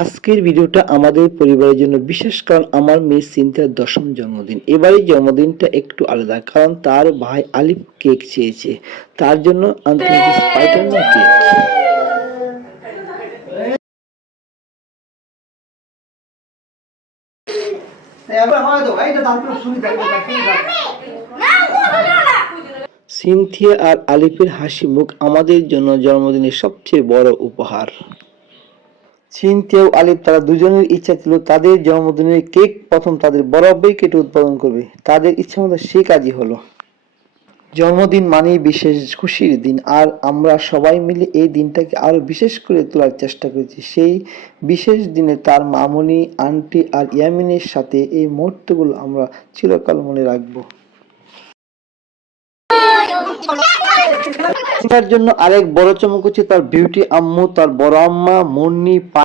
আজকের ভিডিওটা আমাদের পরিবারের জন্য বিশেষ, কারণ আমার মেয়ে সিনথিয়ার 10ম জন্মদিন। এবারের জন্মদিনটা একটু আলাদা, কারণ তার ভাই আলিফ কেক চেয়েছে। তার জন্য আনতে হয়েছে স্পাইডারম্যান কেক। সিনথিয়া আর আলিফের হাসি মুখ আমাদের জন্য জন্মদিনের সবচেয়ে বড় উপহার। সিনথিয়া ও আলিফ তারা দুজনের ইচ্ছা ছিল তাদের জন্মদিনের কেক প্রথম তাদের বড় আব্বাই কেটে উৎপাদন করবে। তাদের ইচ্ছা মতো সেই কাজই হলো। জন্মদিন মানেই বিশেষ খুশির দিন, আর আমরা সবাই মিলে এই দিনটাকে আরো বিশেষ করে তোলার চেষ্টা করেছি। সেই বিশেষ দিনে তার মামুনি, আন্টি আর ইয়ামিনের সাথে এই মুহূর্তগুলো আমরা চিরকাল মনে রাখবো। তার জন্য আরেক বড় চমক হচ্ছে তার বিউটি আম্মু, তার বড় আম্মা মুন্নি।